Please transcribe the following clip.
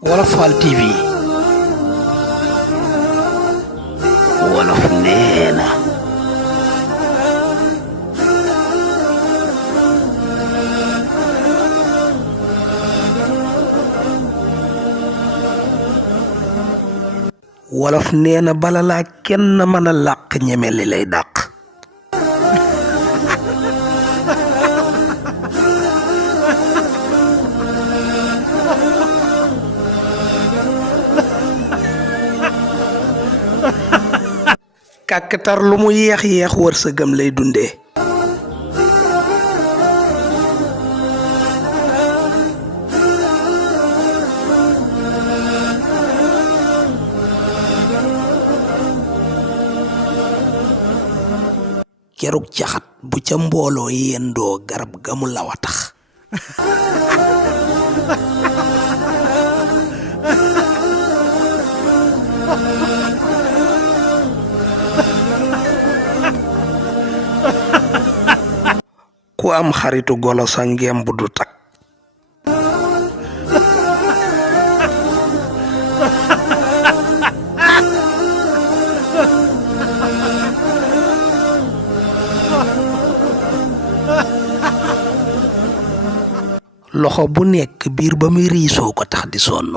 Wolofal TV wolof nee na wolof nee na bala laa kenn mën a làq ñeme li lay dàq. kàkkatar lu mu yeex yeex wërsëgam lay dundee. keruk caxat bu ca mbooloo yendoo garab gamu law a tax. ku am xaritu golo sa ngemb du tak. loxo bu nekk biir ba muy riisoo ko tax di sonn.